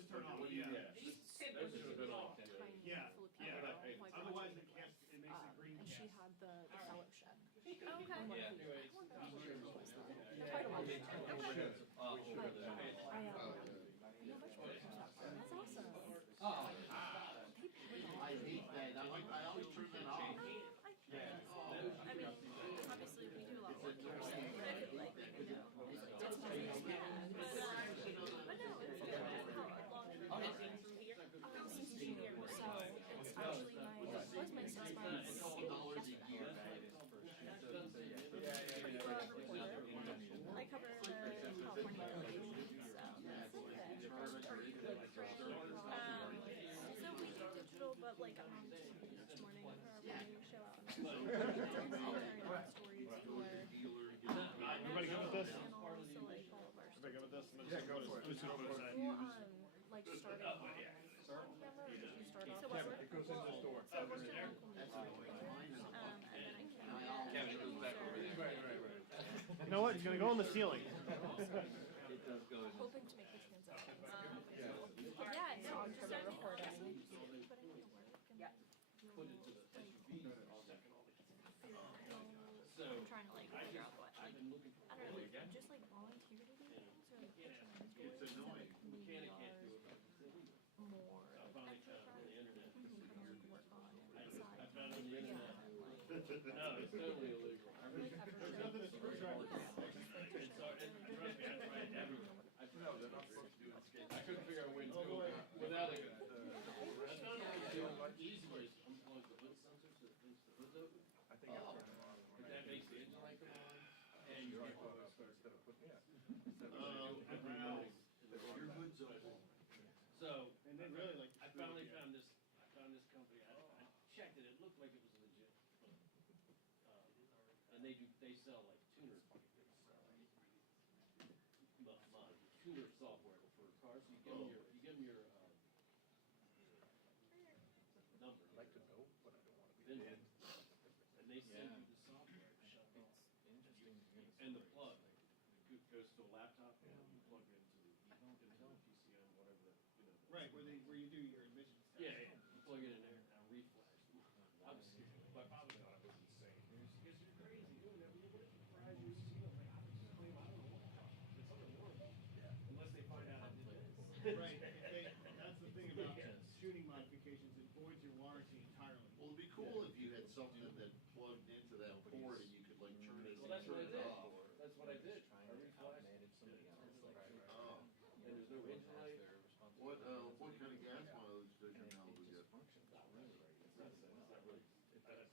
those turn off. Those should have been off. tiny Yeah, Filipino yeah. white Otherwise, watch. it can't. It makes it green. And she cast. had the fellowship. Okay. I wonder who- I wonder who was that. They're quite a lot. You know which person's that from? That's awesome. They paid off. I hate that. I always turn that off. I mean, Obviously, we do a lot of work here, so I feel like, you know, it's it's not bad. but no, it's good. How long have you been through here? Since June, so it's actually was my 6 months yesterday. Pretty broad reporter. I cover the California locations, so that's it. So we do digital, but like I'm on TV each morning for our morning show out in our stories for Everybody good with this? channels, so like all of our Everybody good with this? Yeah, go for it. Well, like starting on camera, or did you start off? So what It goes into the store. So I worked at local newspaper, and then I came Kevin goes back over there. Right. You know what? It's gonna go on the ceiling. It does go in. hoping to make the transition. Yeah, So I'm trying to record it. Yeah. I'm trying to like figure out what, like, I don't know, just like volunteer to do things or like picture It's annoying. maybe are more like extra projects you can kind of like work on and decide. Yeah, and like, No, it's totally illegal. like effort No, they're not supposed to do it. I couldn't figure out when to go without it. Easy way is unplug the hood sensor so it thinks the hood's open. I think I'll turn them on. But that makes the engine light come on. And you get one of those starts. Instead of putting, yeah. Your hood's open. So, And then really like. I finally found this company. I checked it. It looked like it was legit. And they sell like tuner tuner software for cars. So you give them your number. I'd like to know, but I don't want to be VIN dead. and they send you the software to shut it off. Interesting. And the plug goes to a laptop. You plug it into the PCM, whatever the, Right, where you do your emissions test. Yeah, you plug it in there and reflash. My father thought it was insane. Because you're crazy doing that. What if you crash your seal? Like, I don't know what it's something horrible. Unless they find out I did this. Right, that's the thing about tuning modifications, it voids your warranty entirely. Well, it'd be cool if you had something that plugged into that port and you could like turn it Well, that's what I turn it did. off. That's what I did. I reflashed. Oh. And there's no engine light. What kind of gas mileage does your Malibu get? It's not really.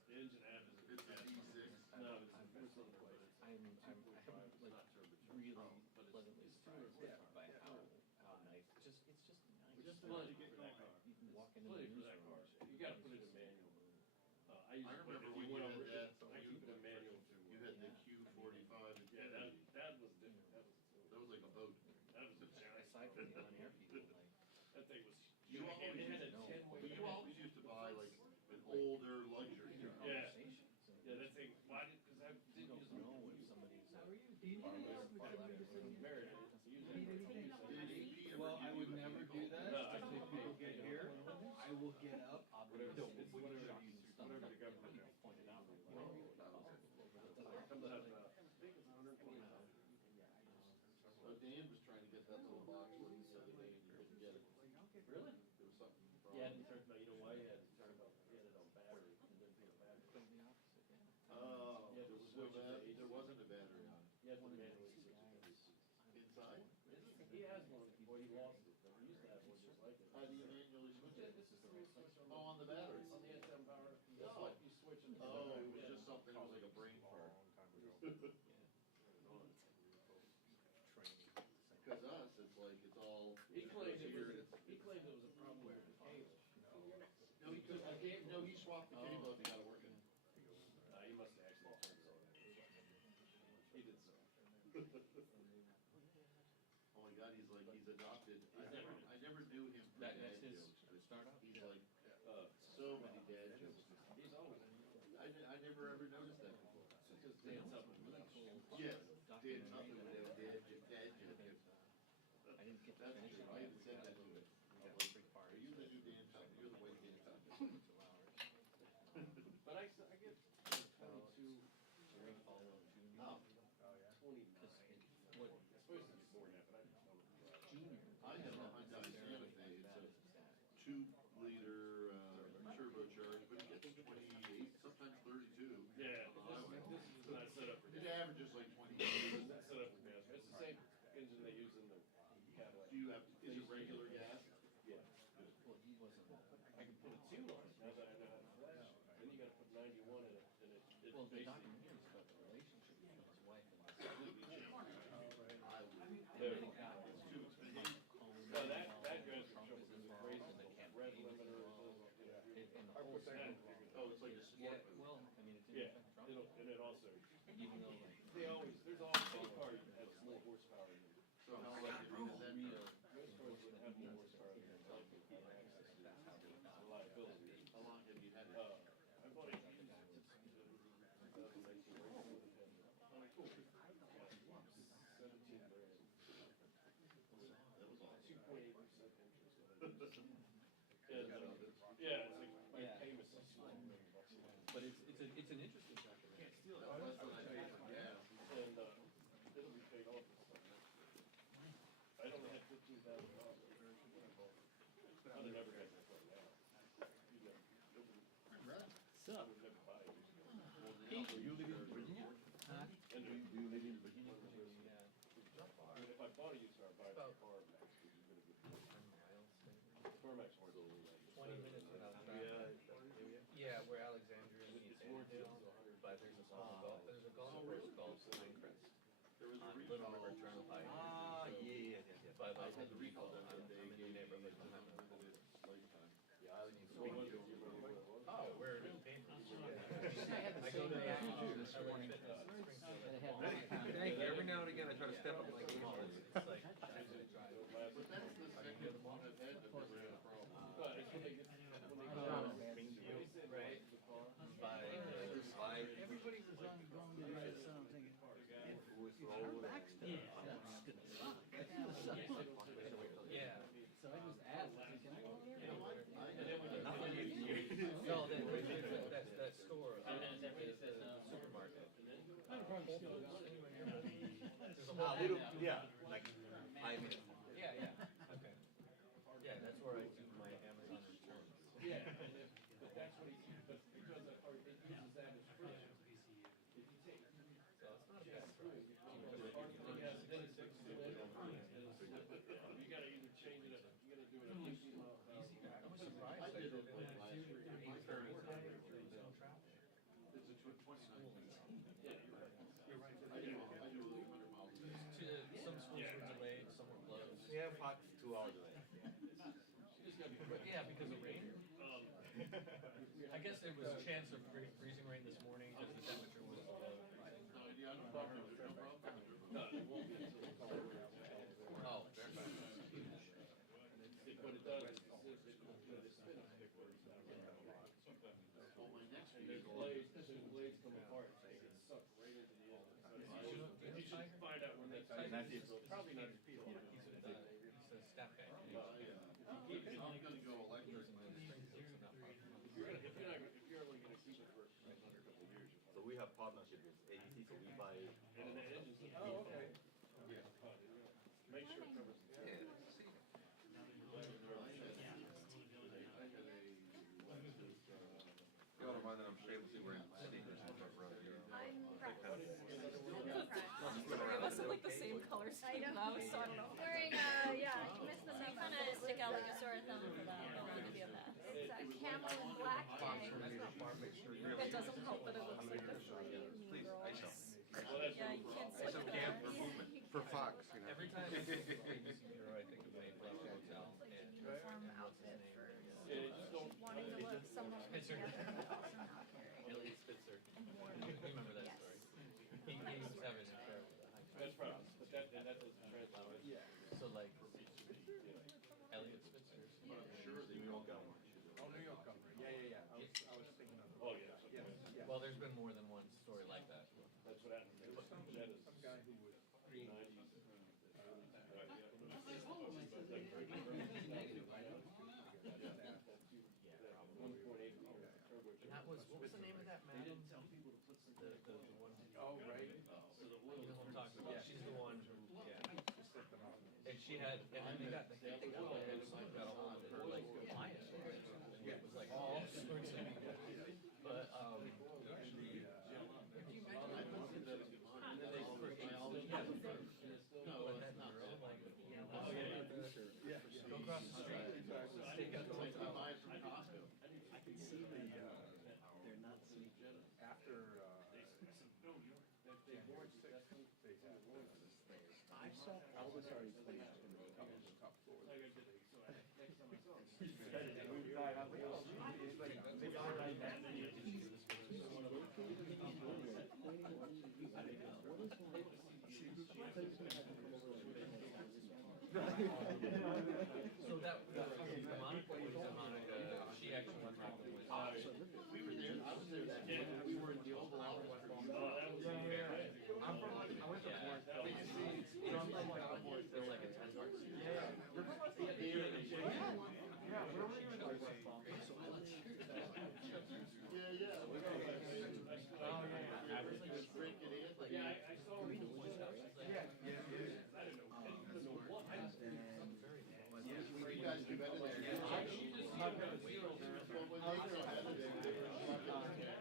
The engine app is. It's a D6. No, it's on the way. I haven't like really pleasantly surprised by how nice. It's just nice. Just wanted to get for that car. You can walk into the Plenty for that car. newsroom. You gotta put it in manual. I remember when you had that. I keep it in manual. You had the Q45 and Yeah, that was different. that was like a boat. That was a giant. Aside from the on-air people, like That thing was. You huge. always, It had a but 10-way. you always used to buy like an older luxury. Yeah. conversations. Yeah, that thing. Why did? Because I You didn't don't use know it. if somebody's Married. Well, I would never do that. No, I If think people get here, I will get up. Whatever the government does. pointed out. Comes out, I think it's 120. So Dan was trying to get that little box where he said that he couldn't get it. Really? There was something wrong. Yeah, you know why he had it turned off? He had it on battery. He didn't think of battery. The opposite, yeah. Oh, Yeah, there was no switch it to battery, AC. there wasn't a battery on He had to One of manually these switch it. guys, Inside? He has one. Boy, he lost it. He used to have one just like it. How do you manually switch Yeah, it? this is the real switch on. Oh, on the battery. On the SM power. Oh. That's what you switch it. Oh, it was just something, it was like a brain fart. Long time ago. Training. Because us, it's like, it's all. He claimed it here, was, it's- he claimed it was a problem with the cable. No, he took, no, he swapped the cable and he got it working. He must have actually turned it on. He did so. Oh my God, he's like, he's adopted, I never knew him for dad That's his jokes, but startup? he's like, Uh, so many dad jokes. he's always. I never ever noticed that before. Because Dan Tupman was Yes, Dan Tupman would have dad joke. I didn't get to That's finish true, it. I haven't said that to him. supposed to be more than that, but I don't know. Junior. I had on my Santa Fe, it's a 2-liter turbocharged, but it gets 28, sometimes 32 Yeah, on the highway. this is not set up for It NASCAR. averages like 28. This is not set up for NASCAR. It's the same engine they use in the Cadillac. Do you have, is it regular gas? Yeah. Well, he wasn't. I can put a tune on it now that I know how to flash it. Then you gotta put 91 in it, and it Well, the basically documentary is about the relationship between his wife and his completely changed. I would. Everything. It's too expensive. No, that goes for trouble because it's crazy. Red limiters, and the I whole put that in. Oh, it's like a Yeah, sport. well, I mean, it yeah, didn't affect Trump. and it also, Even though, like, there's always, any car has more horsepower in it. So how much did you get that real, car? Most cars would have more horsepower than their liability. How long have you had it? I bought it used since 2019, right before the pandemic. 17 grand. That was awesome. 2.8% interest on it. And, yeah, it's like my Yeah. payments are small. but it's an interesting documentary. Can't steal it. That's less than I paid for gas. And, it'll be paid off and stuff next year. I'd only had $15,000 when I bought it. I'd have never got that car now. You know, nobody, I would never buy it. You live in Virginia? And Do you live in Virginia? Yeah. I mean, if I bought a used car, I'd buy it from CarMax, which is gonna be, CarMax works a little less. 20 minutes without Yeah. traffic. Yeah, where Alexandria meets It's more Annandale, but there's a golf course, Pinecrest There was a on recall. Little River Turnpike. Yeah. But I like, had the recall done I'm that day. in the neighborhood behind That it's lifetime. Yeah, I live in So what, do you remember what it was? Oh, where it is painted. I I go to the reaction LA this morning. Springfield. Thank you. Every now and again, I try to step up like this. It's like, But that's the second one I've had that never had a problem. But it's when they get, when they go, right, the car, by the slide. Everybody was on going to this, so I'm thinking, her back's still, that's gonna suck. Yeah. So I just asked, I said, can I go over there? No, that store, the supermarket. I'd probably still go. There's a lot. Yeah, like 5 minutes. Yeah, okay. Yeah, that's where I do my Amazon returns. yeah, and if, but that's what he, but because that car, it uses that as friction. If you take, So it's not a bad screw, price. because the car, yes, then it's six, you gotta either change it, you gotta do it at 15 miles per hour. I was surprised. I did it they like did last year. It's It's a 2019. Yeah, you're right. I do 100 miles a day. some schools were delayed, some were closed. We have hot 2 hours away. You just gotta be But yeah, because of rain. I guess there was a chance of freezing rain this morning because the temperature was below freezing. No, yeah, no problem. There's no problem. No, it won't be until the car goes Oh, fair enough. What it does is, the spin stick works out. Well, my next And there's vehicle, blades come apart, so they get sucked right into the engine. So you should find out when that's. Probably not your P. He's a staff guy. I'm gonna go electric. If you're only gonna keep it for another couple of years, So we have partnership with ADT, so we buy. and then the engine's. Oh, okay. Make sure it covers. You ought to run them straight to see where it's sitting. I'm practicing. Three of us have like the same color scheme now, so I don't know. Wearing, yeah, you missed the So you memo. kind of stick out like a sore thumb for that. I don't want to be a mess. It's a camel and black tag. It doesn't help that it looks like the three Mean Please, I shall. Girls. Well, that's. Yeah, you can't I switch shall the camp colors. for Fox, you know. Every time I think of ABC Bureau, I think of Mayflower Hotel. Like a And uniform outfit for Yeah, just don't. wanting to look somewhat put Spitzer. together, but also not carrying. Elliot Spitzer. You remember that Yes. story? He was having an affair with a high school. That's probably, but that doesn't translate. Yeah. So like, Elliot Spitzer. But I'm sure they all got one. Oh, New York company. Yeah. I was thinking of. Oh, yeah. Well, there's been more than one story like that. That's what happened. Jetta's Some guy who was. 90s. And that was, what was the name of that madam? The one. Oh, right. You know who I'm talking about? She's the one who, yeah. And she had, and then they got, I think they got, like, someone got a hold of her, like, client. And it was like all sorts of people. But, Actually, go across the street, take out the window. Buy it from Costco. I can see the, They're not sneaky. after, January 6th, they had, I saw Elvis already played in the top of the top floor. So that, the Monica was a Monica, she actually went around with. We were there, I was there that day, we were in the Oval Office. I'm from like, I went to Florence. It's like a 10 bucks. Yeah, where were you in like? Yeah. Oh, yeah. Drink it in, like. Yeah, I saw her. You guys do better there.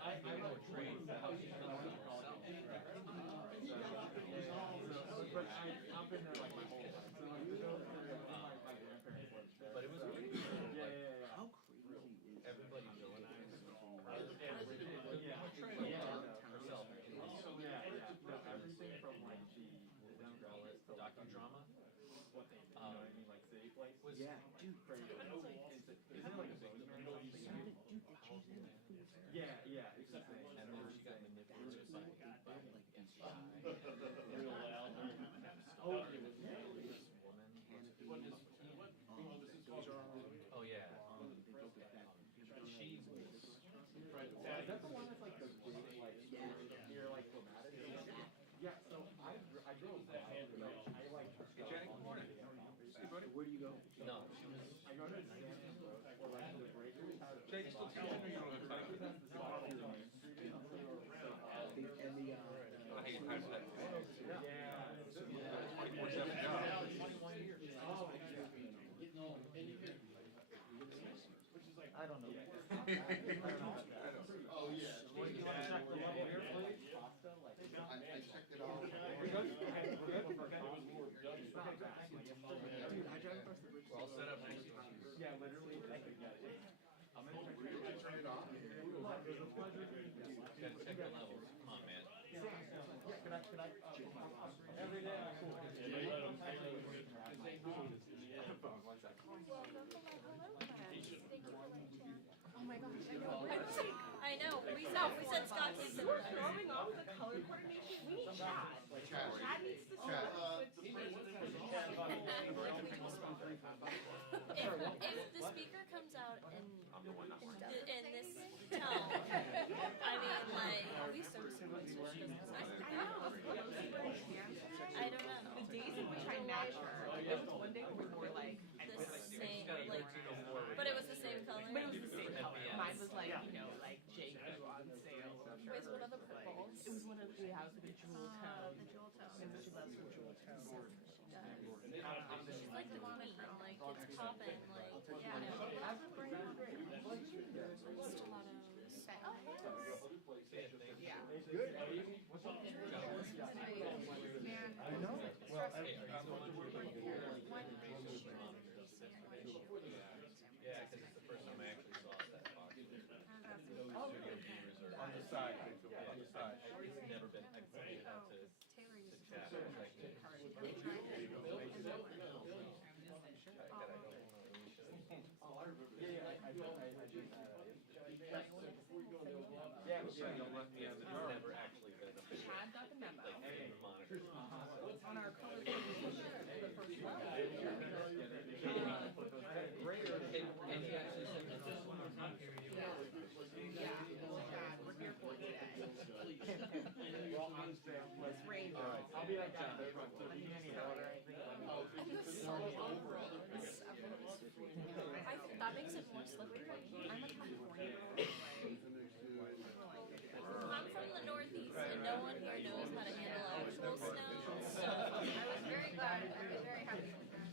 I know a train, how she's gonna do it herself. But I've been there like my whole life. But it was great. Like, How crazy is everybody villainized. Yeah. Herself. Everything from like the Docudrama. like City Place. Was Yeah, dude. Crazy. Is it like a big Yeah, it's insane. And then she got manipulated by FBI. Oh, This woman. Oh yeah. She was. is that the one that's like the big, like, near like dramatic? Yeah, so I drove by, I like. Hey, Jenny, good morning. Hey, buddy. Where do you go? No, she was. I go to Stanton or like to the breakers. Jay, you still teaching or you don't have time? I don't know. Oh, yeah. I checked it out. Dude, I drive across the bridge. We're all set up next to each other. Yeah, literally. I'm gonna Turn it off. Gotta check the levels. Come on, man. every day. Cool. Oh my gosh, I know. I know. We said Scott takes it. We're throwing off the color coordination. We need Chad. Chad needs to Chad. If the speaker comes out in this tone, I mean, like, Are we so similar to each other? I know. Pelosi wearing pants today. I don't know. The days in which I matched her. There was one day where we wore like, The same, like, but it was the same color. but it was the same color. Mine was like, you know, like J. Crew on sale. Wait, so what other purples? It was one of the house with the jewel tone. The jewel tone. And she loves her jewel tone. She's like the queen, like, it's poppin', like, yeah. Yeah. Good. Man, I know. Well, Hey, are you still on your like, yeah, because it's the first time I actually saw that box. Studio viewers are On the side, on the side. It's never been. I pointed it out to chat. I was like, it's never actually been a Chad got the memo. like in the monitor. On our color coordination, the first level. And he actually said that this one was not here. Yeah, Chad, we're here for today. It's rained. I'll be like that. Do you need any water? I think that makes it more slippery. I'm a California. I'm from the Northeast, and no one here knows how to handle actual snow, so I was very glad, I was very happy with that.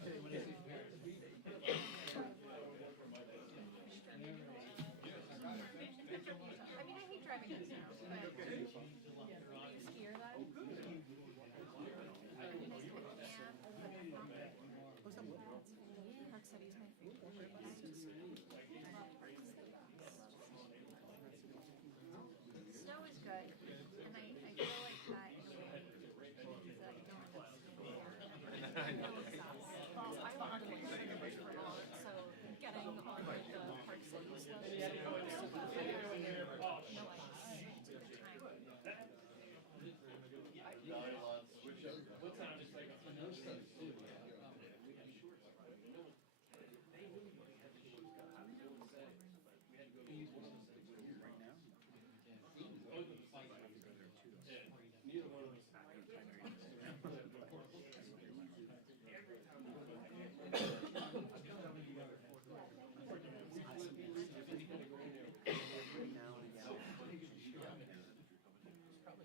Neither one of us.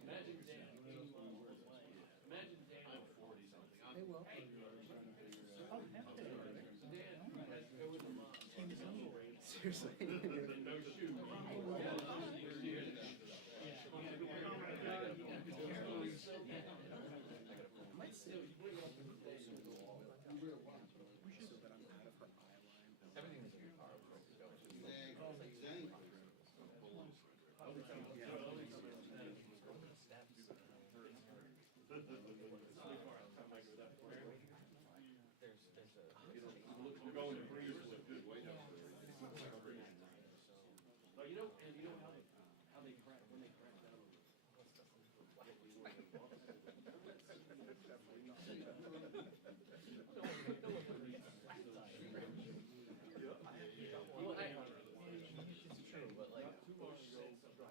Imagine Dan. Imagine Dan. I'm 40 something. They will. Dan Oh, have they? has to go with the mom. Seriously. And no shoes. Might still. We should, but I'm out of her eye line. Everything is in your car. We're going to breeze with good White House. But you know how they crack when they crack down. Well, it's true, but like, He just said something.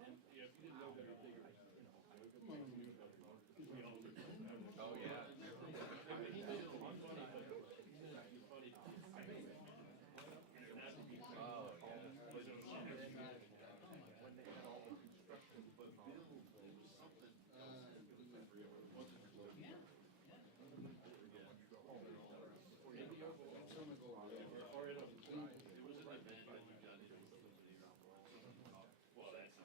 And if you didn't know better, figure it out. oh yeah. He made it funny, but he's funny. Oh yeah. When they had all the construction, but Bill, it was something else. Wasn't it? Or it was It was an event that you got into somebody. well, that's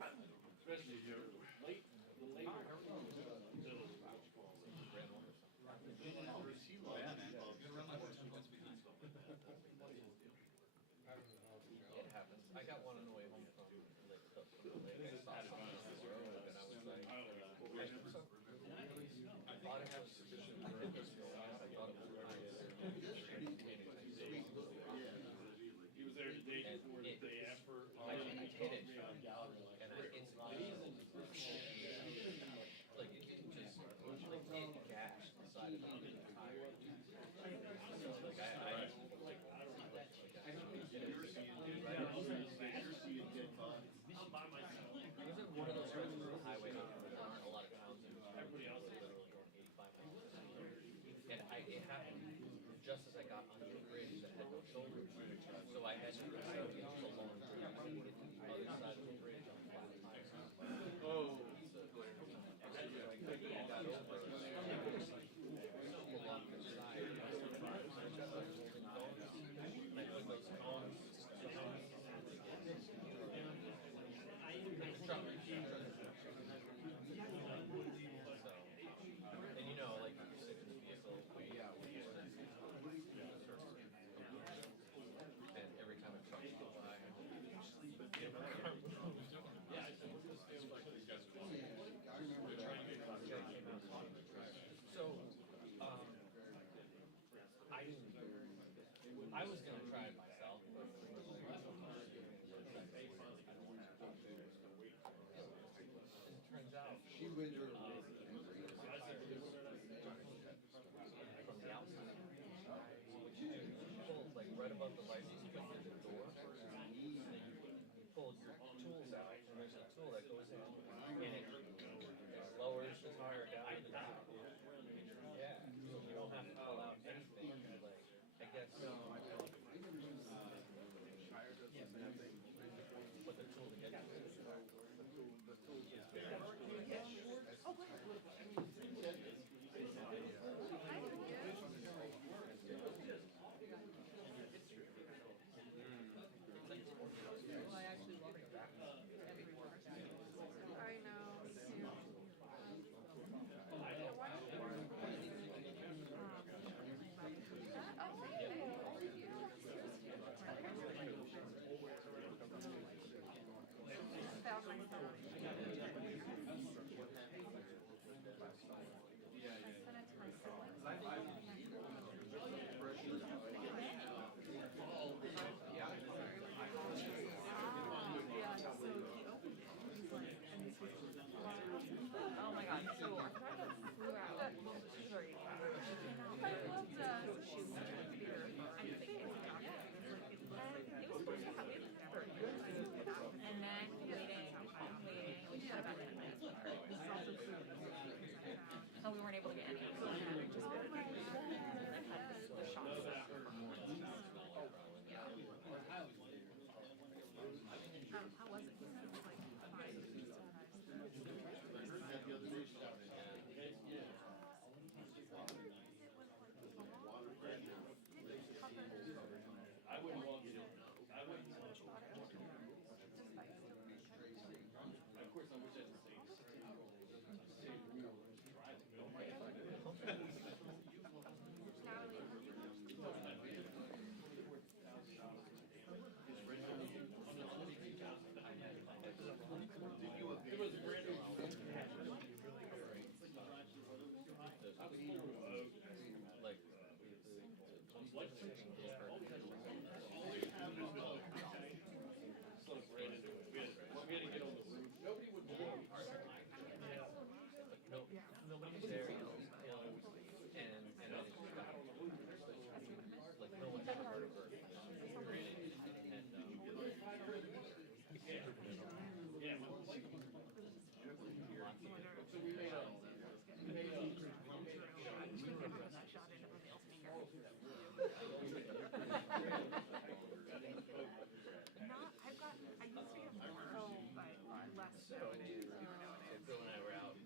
Upset. especially if you're late. The later He loves It happens. I got one on the way home from like I saw something on the road and I was like, I thought it was sufficient for this going on. I thought it was nice. He was there the day before, the day after. I hit it and I instantly like it didn't just like it gashed the side of the tire. So like I I'm by myself. it was in one of those roads on the highway there aren't a lot of towns in Everybody else is literally going 85 miles an hour. And it happened just as I got onto the bridge that had no shoulders. So I had to drive the long bridge to get to the other side of the bridge on flat tires. Oh. I got over it. Pulled off the side. I got those golden cones. And I put those cones. Truck. So, and you know, like you sit in the vehicle way out. And every time a truck goes by, yeah, I said, we're gonna stay with these guys. They're trying to get out. So, I was gonna try it myself, but it turns out She went to from the outside, pulled like right above the license plate to the door, you pull your tools out, and there's a tool that goes in, and it lowers the tire down to the ground. Yeah, so you don't have to pull out anything. Like, I guess. But the tool to get to it, the tool is very. I know. Found my phone. What? Yeah. Slunk right into it. We had to get on the roof. Nobody would believe it. Like nobody was there, and then it just got like no one's ever heard of her. And Yeah. So we made Bill and I were out.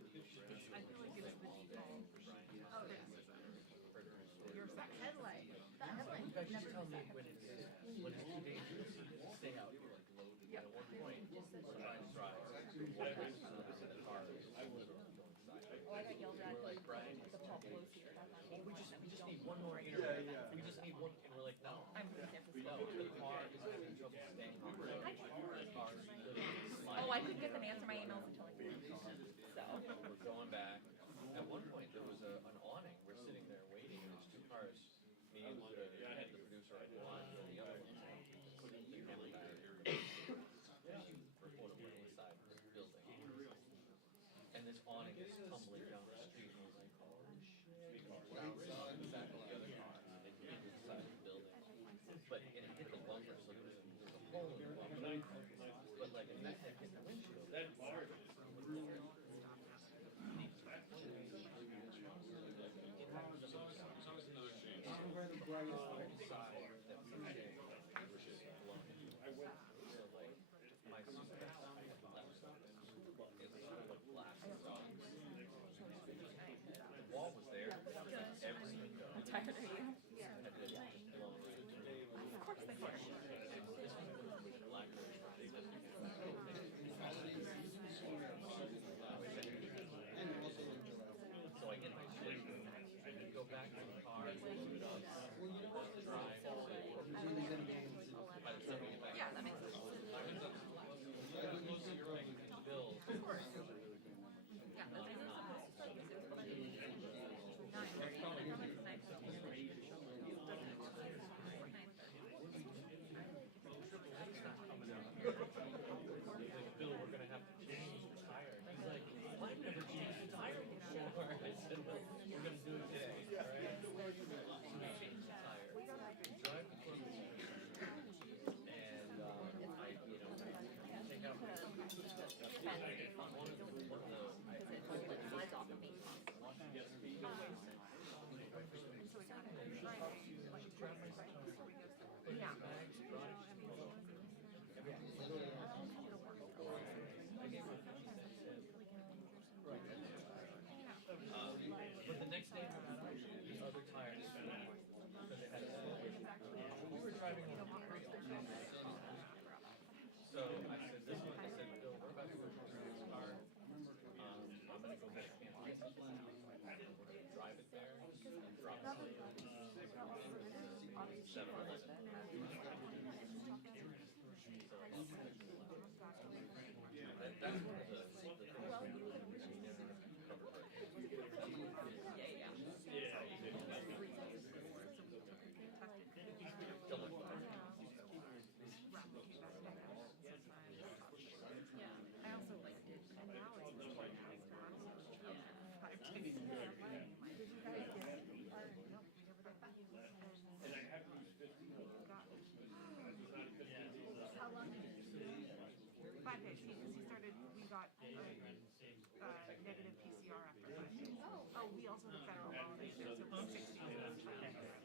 Headlight. That headlight. You guys just tell me when it's too dangerous to stay out here like loaded. At one point, Brian drives. One person in the car is literally going sideways. Oh, I got yelled at We're like, Brian, the Pelosi or that we just need one more interview. We just need one, and we're like, no. I'm with him. No, the car is having trouble staying on the road. The car is literally sliding. Oh, I couldn't get them to answer my emails until like 3. So. We're going back. At one point, there was an awning. We're sitting there waiting, and there's 2 cars. Me and the producer on one, and the other one. The camera guy. Reporter went inside this building. And this awning is tumbling down the street. And I was like, holy shit. Now we're in the back of the other car. And it hit the side of the building. But it hit the bumper, so there was a hole in the bumper. But like, it hit the windshield. that large. The wall was there. Everything goes. I'm tired of you. Of course they were. So I get my shit, I go back to the car, load it up, drive. By the time we get back, Yeah, that makes sense. Bill. Of course. Yeah, that's Bill, we're gonna have to change the tire. He's like, well, I've never changed the tire before. I said, well, we're gonna do it today, alright? So we change the tire. Drive to Pelosi. And I, take out one of the slides off of me. Yeah. But the next day, the other tire is because it had a slope issue. We were driving on the creek. So I said, this one, I said, Bill, we're about to go through this car. I'm gonna go get a can of ice. We're gonna drive it there and drop it. 7-Eleven. That's one of the things we never covered. I also liked it. And now it's just like, And I have to use 15 of them. How long did you do? 5 days, because he started, we got negative PCR after 5 days. Oh, we also have federal law this year, so 6 days was child care.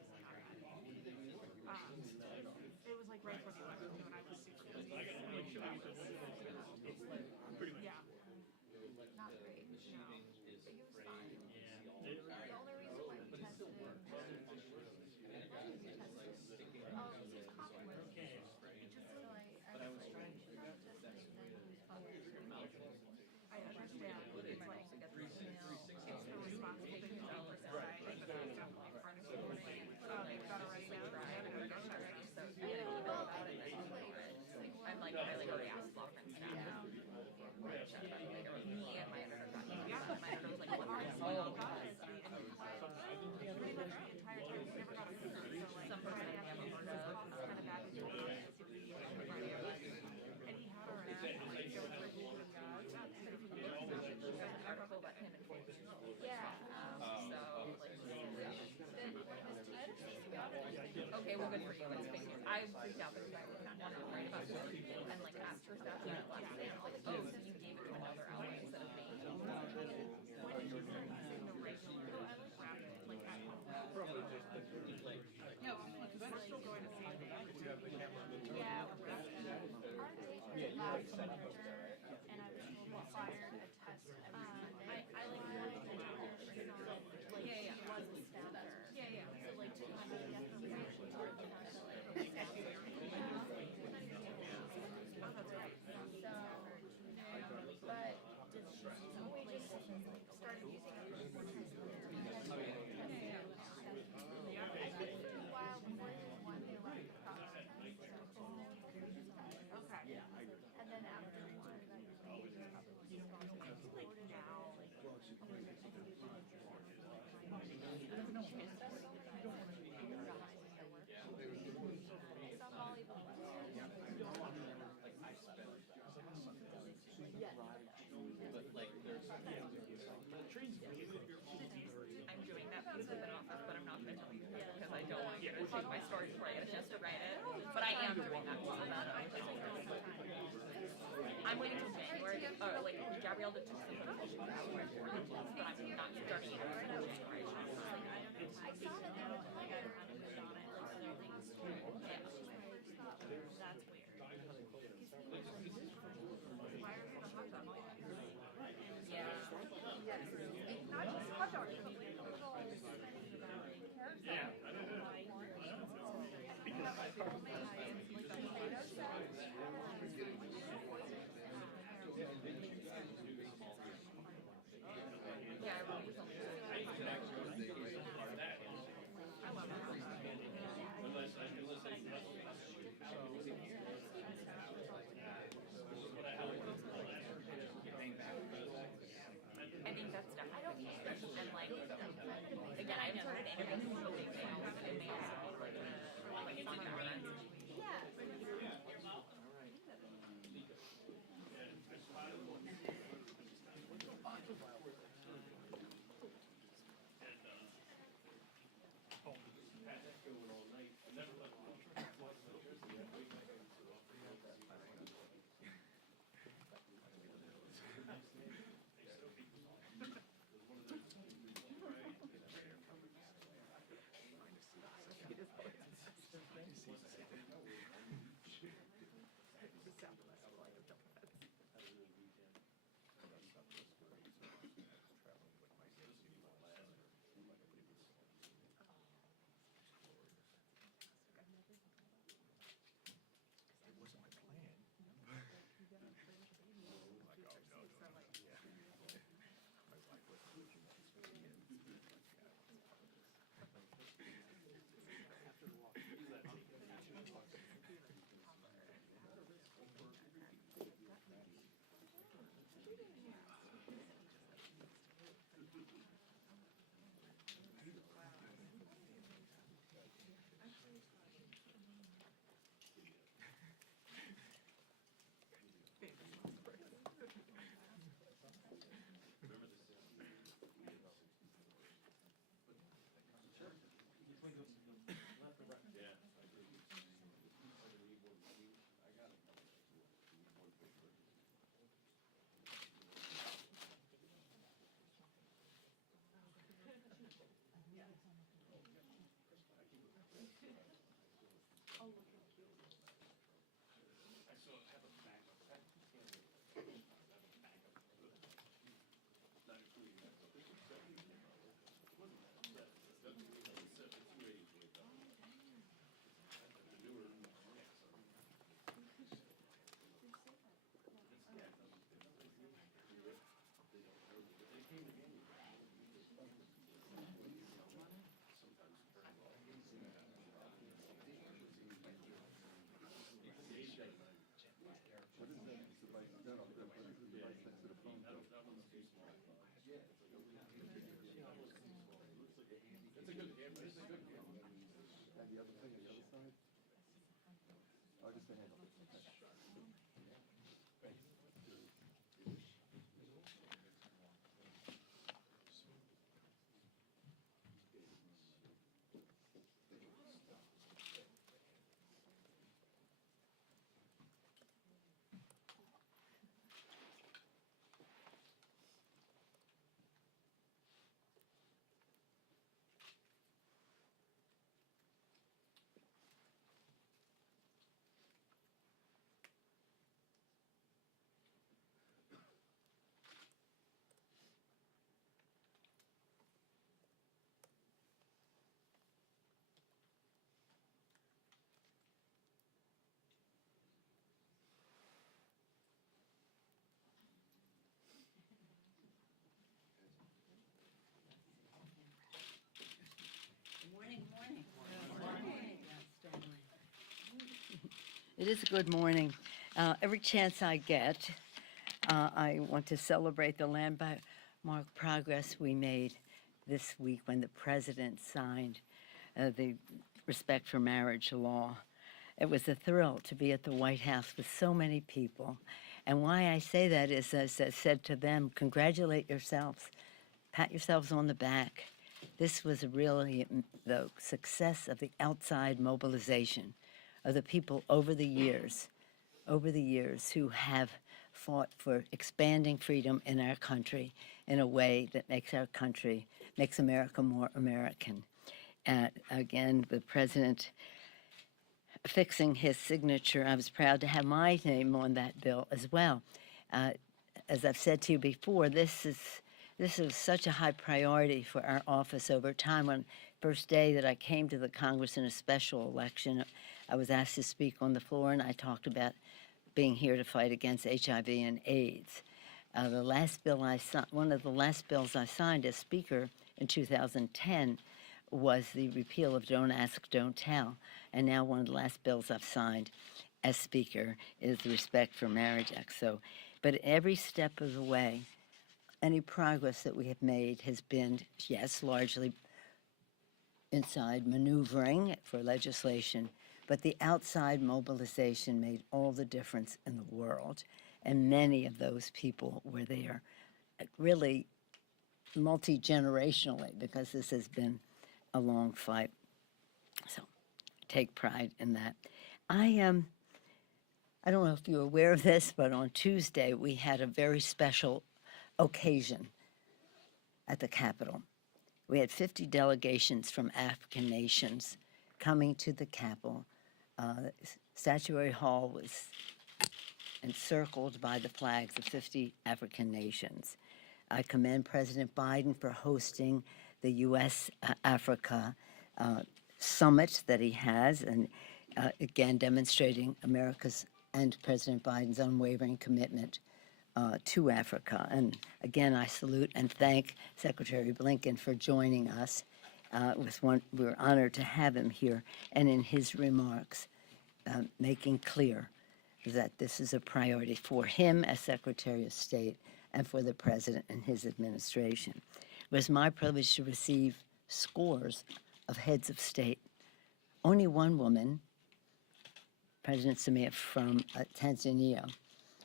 It was like right before the election, when I was super busy. Yeah. Not great. The sheathing is But he was frayed. fine. You The only reason why we tested him. It's like sticking Oh, because he was coughing. frayed. So But I was trying to figure out the best way to your mouth is. I understand, it's like, it's the responsible thing to do for society, but I was definitely part of the morning. They've got it right now, I haven't got it ready. So I had an email about it. I'm like, I like already asked law firm staff. Me and my editor got emails. Yeah. My editor was like, what Our are you small doing? policy, and pretty much the entire time, we never got a signal, so like. Some so good for you. It's fake news. I freaked out because I found out right about this and like asked her staff about it last night. I was like, oh, so you gave it to another outlet instead of me. When did you start using the regular rapid like at home? Probably just like. Yeah, because we're still going to see the Yeah, our daycare last winter, and I was told required a test. I like wanted to know if she's not like Yeah, yeah. she was a staffer. Yeah, yeah. So like to kind of get the reaction to the fact that like a staffer. Oh, that's right. So, but did she like started using it for I think for a while before they won they were like product test. Okay. And then after one that you made, you're probably just going to I feel like now, some volleyball But like there's I'm doing that piece of an office, but I'm not going to tell you because I don't want you to take my story before I get a chance to write it. But I am doing that piece of an office. I'm waiting till January, or like Gabrielle to take some publishing January for the class, but I'm not starting it until January. I saw that there was like a good on it, like other things too. Yeah. That's weird. Why are there the hot dog? Yeah. Yes. Not just hot dogs, but like little carousel. Yeah, I remember you told me that. I love it. I think that's stuff I don't use. And like, again, I haven't started interviewing people who fail, and they ask me like fun comments. It is a good morning. Every chance I get, I want to celebrate the landmark progress we made this week when the president signed the Respect for Marriage law. It was a thrill to be at the White House with so many people. And why I say that is, as I said to them, congratulate yourselves, pat yourselves on the back. This was really the success of the outside mobilization of the people over the years who have fought for expanding freedom in our country in a way that makes America more American. And again, the president fixing his signature, I was proud to have my name on that bill as well. As I've said to you before, this is such a high priority for our office over time. On first day that I came to the Congress in a special election, I was asked to speak on the floor, and I talked about being here to fight against HIV and AIDS. The last bill one of the last bills I signed as Speaker in 2010 was the repeal of Don't Ask, Don't Tell. And now one of the last bills I've signed as Speaker is the Respect for Marriage Act. So, but every step of the way, any progress that we have made has been, yes, largely inside maneuvering for legislation, but the outside mobilization made all the difference in the world. And many of those people were there really multi-generationally, because this has been a long fight. So take pride in that. I don't know if you're aware of this, but on Tuesday we had a very special occasion at the Capitol. We had 50 delegations from African nations coming to the Capitol. Statuary Hall was encircled by the flags of 50 African nations. I commend President Biden for hosting the U.S.-Africa summit that he has, and again demonstrating America's and President Biden's unwavering commitment to Africa. And again, I salute and thank Secretary Blinken for joining us. We're honored to have him here, and in his remarks, making clear that this is a priority for him as Secretary of State and for the President and his administration. It was my privilege to receive scores of heads of state. Only one woman, President Samia from Tanzania.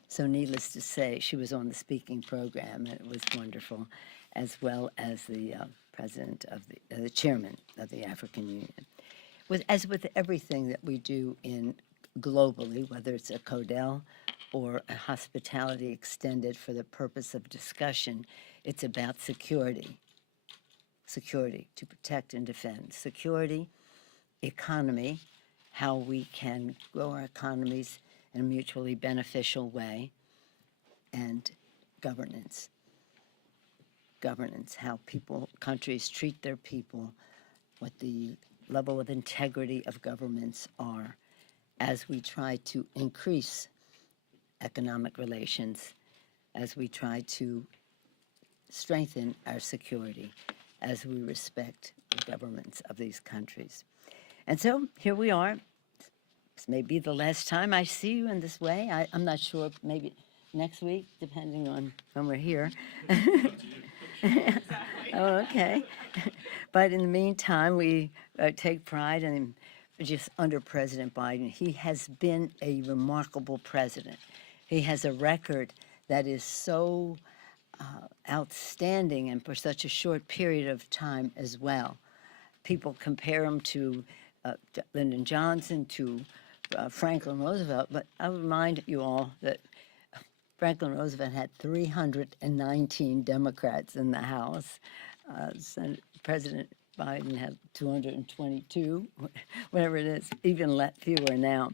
So needless to say, she was on the speaking program, and it was wonderful, as well as the president of the chairman of the African Union. As with everything that we do globally, whether it's a CODEL or a hospitality extended for the purpose of discussion, it's about security. Security, to protect and defend. Security, economy, how we can grow our economies in a mutually beneficial way, and governance. Governance, how countries treat their people, what the level of integrity of governments are, as we try to increase economic relations, as we try to strengthen our security, as we respect the governments of these countries. And so here we are. This may be the last time I see you in this way. I'm not sure, maybe next week, depending on when we're here. Oh, okay. But in the meantime, we take pride in just under President Biden. He has been a remarkable president. He has a record that is so outstanding, and for such a short period of time as well. People compare him to Lyndon Johnson, to Franklin Roosevelt, but I would remind you all that Franklin Roosevelt had 319 Democrats in the House. President Biden had 222, whatever it is, even fewer now.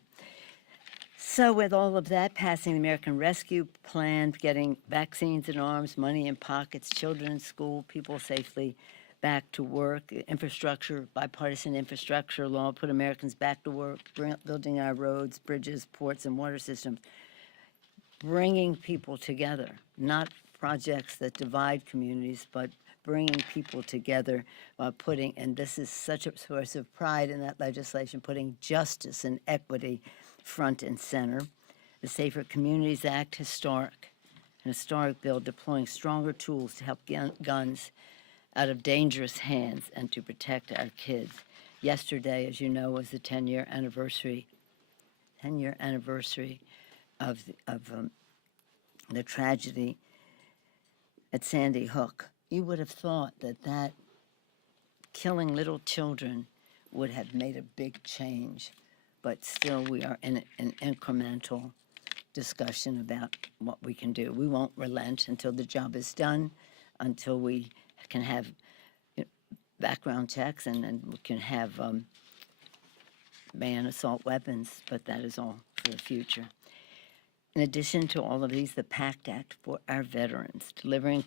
So with all of that, passing the American Rescue Plan, getting vaccines in arms, money in pockets, children in school, people safely back to work, infrastructure, bipartisan infrastructure law, put Americans back to work, building our roads, bridges, ports, and water systems, bringing people together, not projects that divide communities, but bringing people together by and this is such a source of pride in that legislation, putting justice and equity front and center. The Safer Communities Act, an historic bill deploying stronger tools to help guns out of dangerous hands and to protect our kids. Yesterday, as you know, was the 10-year anniversary of the tragedy at Sandy Hook. You would have thought that killing little children would have made a big change, but still we are in an incremental discussion about what we can do. We won't relent until the job is done, until we can have background checks and then we can have ban assault weapons, but that is all for the future. In addition to all of these, the PACT Act for our veterans, delivering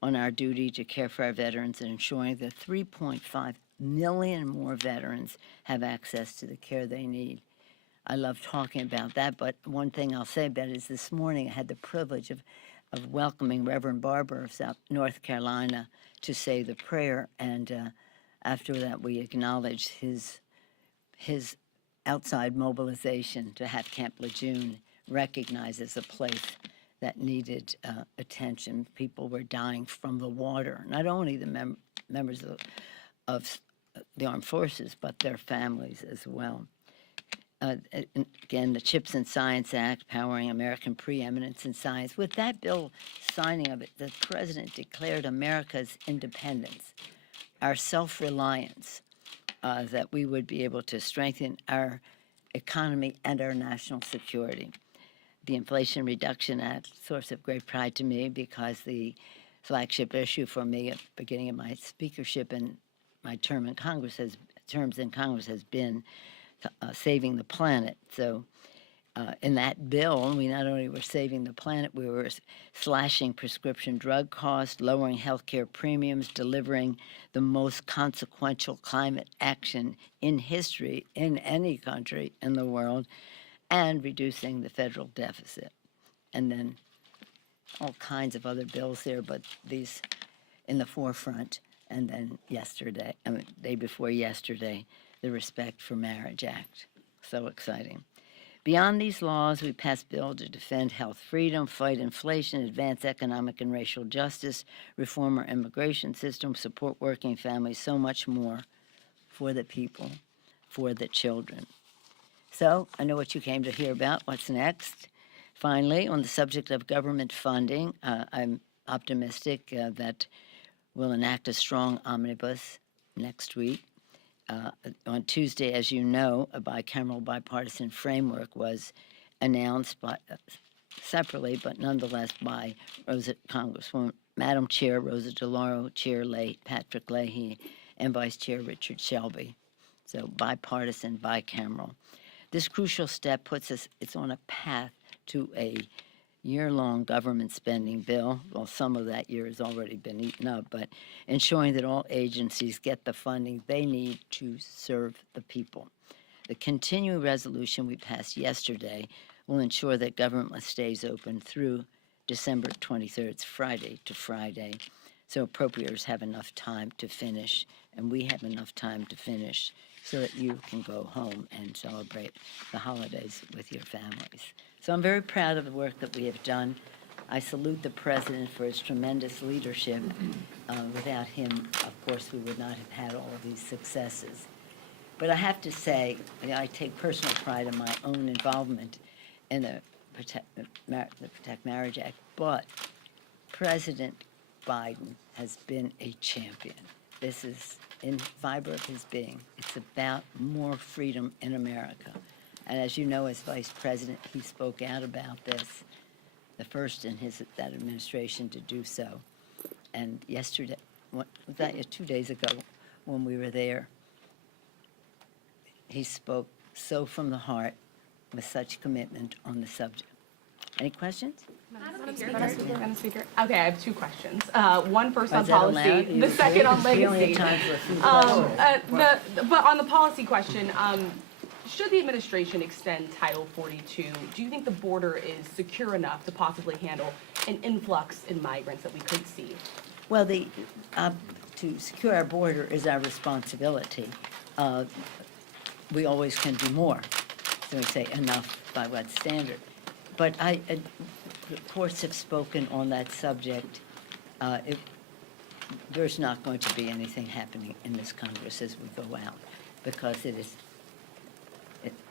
on our duty to care for our veterans and ensuring that 3.5 million more veterans have access to the care they need. I love talking about that, but one thing I'll say about it is this morning I had the privilege of welcoming Reverend Barber of North Carolina to say the prayer, and after that we acknowledged his outside mobilization to have Camp Lejeune recognized as a place that needed attention. People were dying from the water, not only the members of the armed forces, but their families as well. Again, the CHIPS and Science Act, powering American preeminence in science. With that bill signing of it, the president declared America's independence, our self-reliance, that we would be able to strengthen our economy and our national security. The Inflation Reduction Act, source of great pride to me, because the flagship issue for me at the beginning of my speakership and my terms in Congress has been saving the planet. So in that bill, we not only were saving the planet, we were slashing prescription drug costs, lowering healthcare premiums, delivering the most consequential climate action in history in any country in the world, and reducing the federal deficit. And then all kinds of other bills there, but these in the forefront. And then day before yesterday, the Respect for Marriage Act. So exciting. Beyond these laws, we passed bills to defend health freedom, fight inflation, advance economic and racial justice, reform our immigration system, support working families, so much more for the people, for the children. So I know what you came to hear about. What's next? Finally, on the subject of government funding, I'm optimistic that we'll enact a strong omnibus next week. On Tuesday, as you know, a bicameral bipartisan framework was announced separately, but nonetheless by Congresswoman, Madam Chair Rosa DeLauro, Chair Patrick Leahy, and Vice Chair Richard Shelby. So bipartisan, bicameral. This crucial step it's on a path to a year-long government spending bill. Well, some of that year has already been eaten up, but ensuring that all agencies get the funding they need to serve the people. The continuing resolution we passed yesterday will ensure that government stays open through December 23rd, it's Friday to Friday, so appropriators have enough time to finish, and we have enough time to finish so that you can go home and celebrate the holidays with your families. So I'm very proud of the work that we have done. I salute the president for his tremendous leadership. Without him, of course, we would not have had all of these successes. But I have to say, I take personal pride in my own involvement in the Protect Marriage Act, but President Biden has been a champion. This is in fiber of his being. It's about more freedom in America. And as you know, as vice president, he spoke out about this, the first in that administration to do so. And yesterday, was that 2 days ago when we were there, he spoke so from the heart with such commitment on the subject. Any questions? Madam Speaker. Okay, I have two questions. One first on policy, the second on legacy. But on the policy question, should the administration extend Title 42, do you think the border is secure enough to possibly handle an influx in migrants that we could see? Well, to secure our border is our responsibility. We always can do more. don't say enough by what standard. But the courts have spoken on that subject. There's not going to be anything happening in this Congress as we go out, because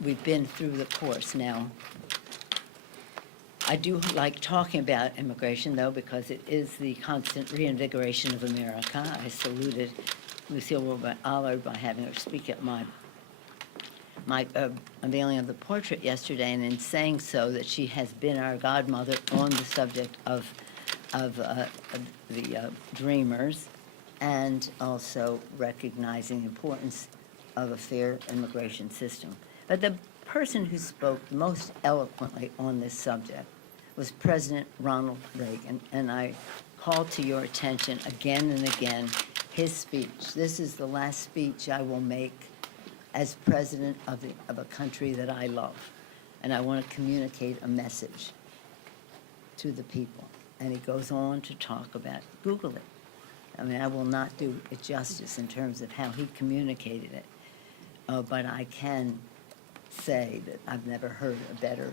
we've been through the course now. I do like talking about immigration, though, because it is the constant reinvigoration of America. I saluted Lucille Allard by having her speak at my unveiling of the portrait yesterday, and in saying so, that she has been our godmother on the subject of the dreamers, and also recognizing the importance of a fair immigration system. But the person who spoke most eloquently on this subject was President Ronald Reagan, and I call to your attention again and again his speech. This is the last speech I will make as president of a country that I love, and I want to communicate a message to the people. And he goes on to talk about, Google it. I mean, I will not do it justice in terms of how he communicated it, but I can say that I've never heard a better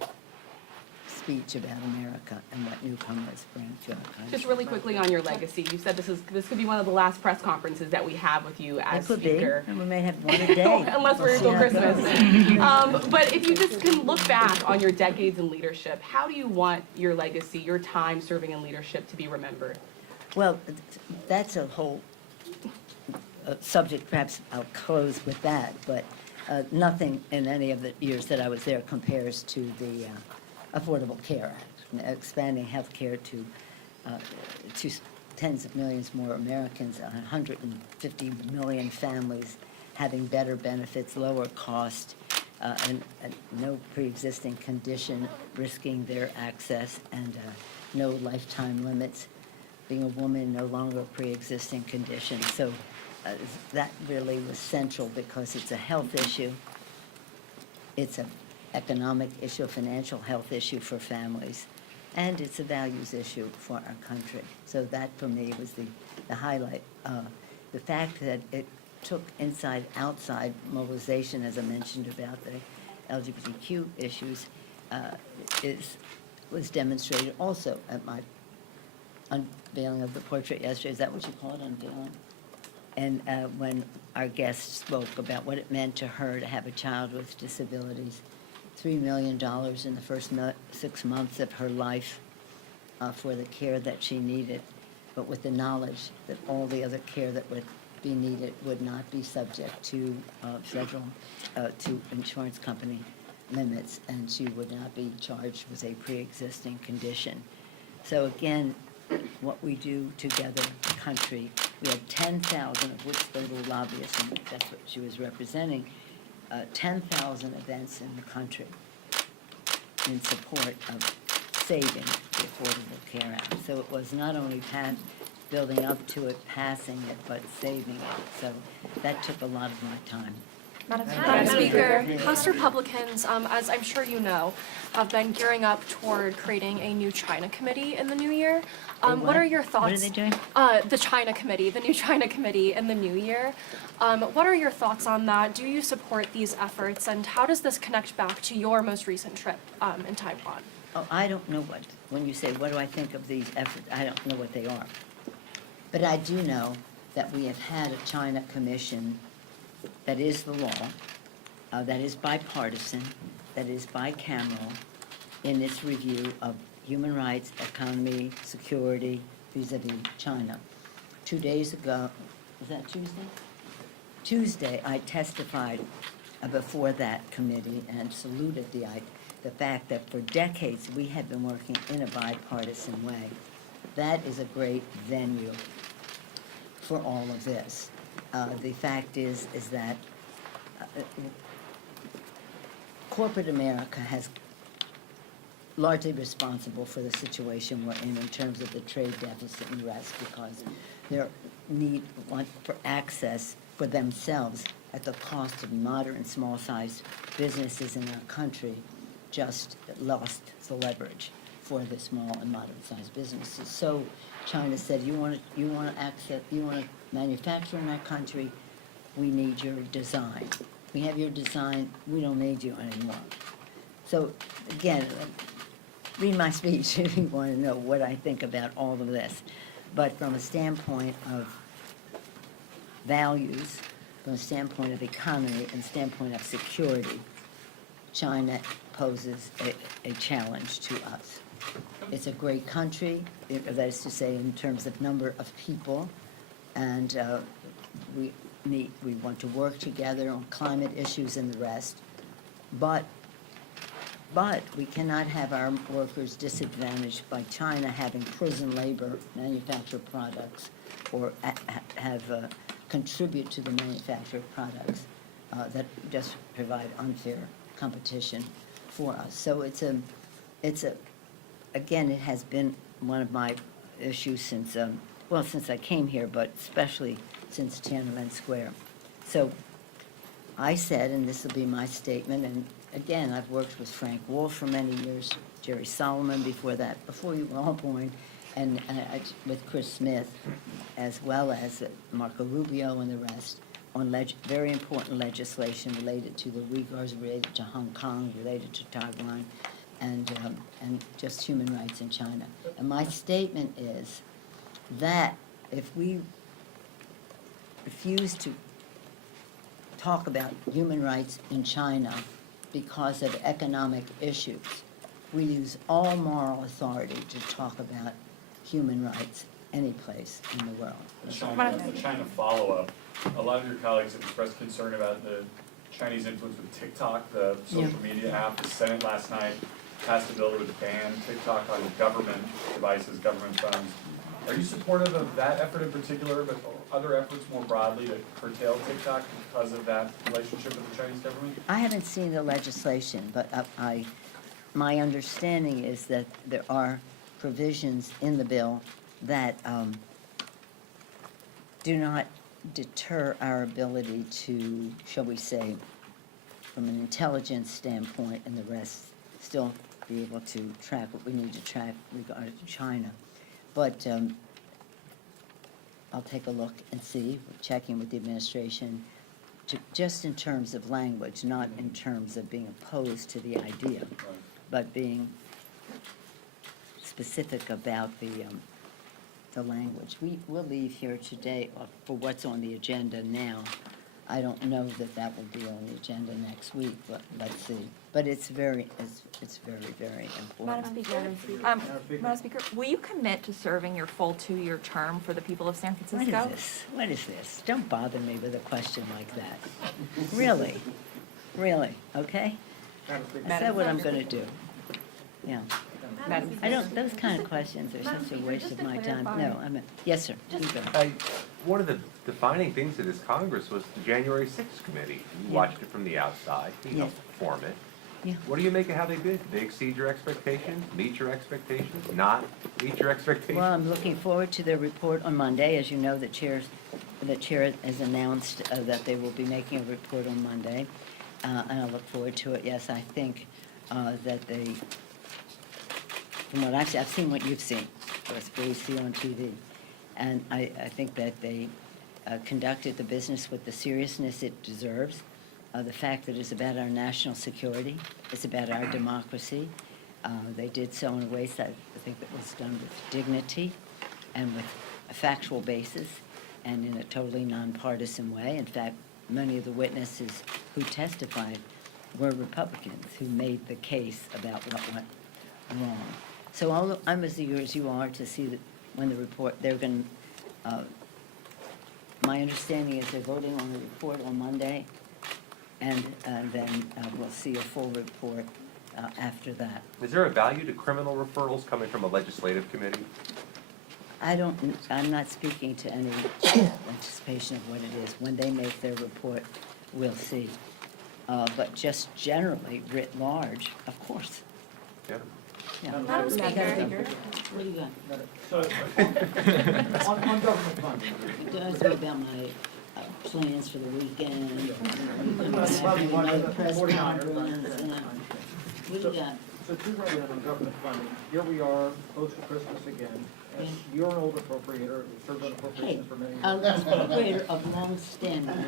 speech about America and what newcomers bring to our country. Just really quickly on your legacy, you said this could be one of the last press conferences that we have with you as It could speaker. be, and we may have one a day. Unless we're We'll until see how it Christmas. goes. But if you just can look back on your decades in leadership, how do you want your legacy, your time serving in leadership, to be remembered? Well, that's a whole subject. Perhaps I'll close with that, but nothing in any of the years that I was there compares to the Affordable Care Act, expanding health care to tens of millions more Americans, 150 million families having better benefits, lower cost, and no pre-existing condition risking their access, and no lifetime limits. Being a woman, no longer a pre-existing condition. So that really was central, because it's a health issue. It's an economic issue, a financial health issue for families, and it's a values issue for our country. So that, for me, was the highlight. The fact that it took inside-outside mobilization, as I mentioned about the LGBTQ issues, was demonstrated also at my unveiling of the portrait yesterday. Is that what you call it, unveiling? And when our guest spoke about what it meant to her to have a child with disabilities, $3 million in the first 6 months of her life for the care that she needed, but with the knowledge that all the other care that would be needed would not be subject to federal, to insurance company limits, and she would not be charged with a pre-existing condition. So again, what we do together, country, we had 10,000, of which they were lobbyists, and that's what she was representing, 10,000 events in the country in support of saving the Affordable Care Act. So it was not only building up to it, passing it, but saving it. So that took a lot of my time. Madam Speaker, House Republicans, as I'm sure you know, have been gearing up toward creating a new China committee in the new year. What are your thoughts? What are they doing? The China committee, the new China committee in the new year. What are your thoughts on that? Do you support these efforts, and how does this connect back to your most recent trip in Taiwan? Oh, I don't know when you say, what do I think of these efforts, I don't know what they are. But I do know that we have had a China commission that is the law, that is bipartisan, that is bicameral in its review of human rights, economy, security, vis-a-vis China. 2 days ago, was that Tuesday? Tuesday, I testified before that committee and saluted the fact that for decades we have been working in a bipartisan way. That is a great venue for all of this. The fact is that corporate America has largely responsible for the situation we're in terms of the trade deficit in the U.S. because their want for access for themselves at the cost of moderate, small-sized businesses in our country just lost the leverage for the small and moderate-sized businesses. So China said, you want to manufacture in our country, we need your design. We have your design, we don't need you anymore. So, again, read my speech if you want to know what I think about all of this. But from a standpoint of values, from a standpoint of economy and standpoint of security, China poses a challenge to us. It's a great country, that is to say, in terms of number of people, and we want to work together on climate issues and the rest. But we cannot have our workers disadvantaged by China having prison labor, manufacture products, or contribute to the manufacture of products that just provide unfair competition for us. So again, it has been one of my issues since I came here, but especially since Tiananmen Square. So I said, and this will be my statement, and again, I've worked with Frank Wolf for many years, Jerry Solomon before that, before you were all born, and with Chris Smith, as well as Marco Rubio and the rest, on very important legislation related to the Uyghurs, related to Hong Kong, related to Taiwan, and just human rights in China. And my statement is that if we refuse to talk about human rights in China because of economic issues, we lose all moral authority to talk about human rights any place in the world. The China follow-up, a lot of your colleagues have expressed concern about the Chinese influence with TikTok, the social media app. The Senate last night passed a bill that would ban TikTok on government devices, government phones. Are you supportive of that effort in particular, but other efforts more broadly to curtail TikTok because of that relationship with the Chinese government? I haven't seen the legislation, but my understanding is that there are provisions in the bill that do not deter our ability to, shall we say, from an intelligence standpoint and the rest, still be able to track what we need to track regarding China. But I'll take a look and see, checking with the administration, just in terms of language, not in terms of being opposed to the idea, but being specific about the language. We'll leave here today for what's on the agenda now. I don't know that will be on the agenda next week, but let's see. But it's very, very important. Madam Speaker, will you commit to serving your full 2-year term for the people of San Francisco? What is this? Don't bother me with a question like that. Really, okay? I said what I'm gonna do. Yeah. Those kind of questions are such a waste of my time. No, yes, sir. One of the defining things of this Congress was the January 6th committee. You watched it from the outside, you helped form it. Yeah. What do you make of how they did? Did they exceed your expectations, meet your expectations, not meet your expectations? Well, I'm looking forward to their report on Monday. As you know, the chair has announced that they will be making a report on Monday, and I look forward to it. Yes, I think that they, from what I've seen what you've seen, what we see on TV, and I think that they conducted the business with the seriousness it deserves. The fact that it's about our national security, it's about our democracy. They did so in ways that I think that was done with dignity and with a factual basis and in a totally nonpartisan way. In fact, many of the witnesses who testified were Republicans who made the case about what went wrong. So I'm as eager as you are to see that when the report, they're going to, my understanding is they're voting on the report on Monday, and then we'll see a full report after that. Is there a value to criminal referrals coming from a legislative committee? I'm not speaking to any anticipation of what it is. When they make their report, we'll see. But just generally, writ large, of course. Yeah. Yeah. Madam Speaker. What do you got? So, on government funding. You guys know about my plans for the weekend, or Well, you want another to- press 49. conference, what do you got? So two right on government funding. Here we are, close to Christmas again. And you're an old appropriator, you've served on Hey, appropriations for many an years. appropriator of long standing.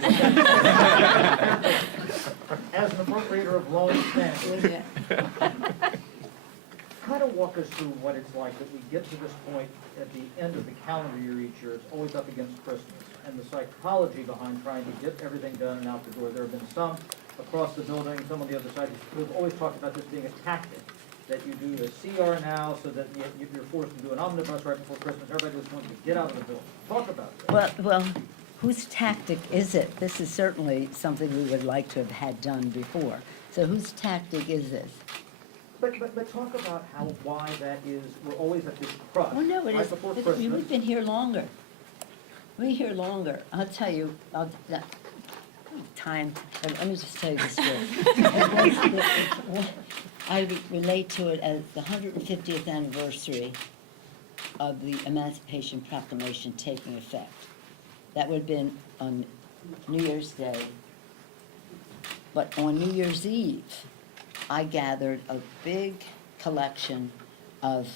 As an appropriator of long standing, Kind of walk us through what it's like that we get to this point at the end of the calendar year each year, it's always up against Christmas, and the psychology behind trying to get everything done and out the door. There have been some across the building, some on the other side, who have always talked about this being a tactic, that you do the CR now so that you're forced to do an omnibus right before Christmas. Everybody just wants to get out of the building. Talk about that. Well, whose tactic is it? This is certainly something we would like to have had done before. So whose tactic is this? But talk about why that is, we're always at this crush, Oh, no, it right is, before but Christmas. we've been here longer. We're here longer. I'll tell you, let me just tell you the story. I relate to it as the 150th anniversary of the Emancipation Proclamation taking effect. That would have been on New Year's Day. But on New Year's Eve, I gathered a big collection of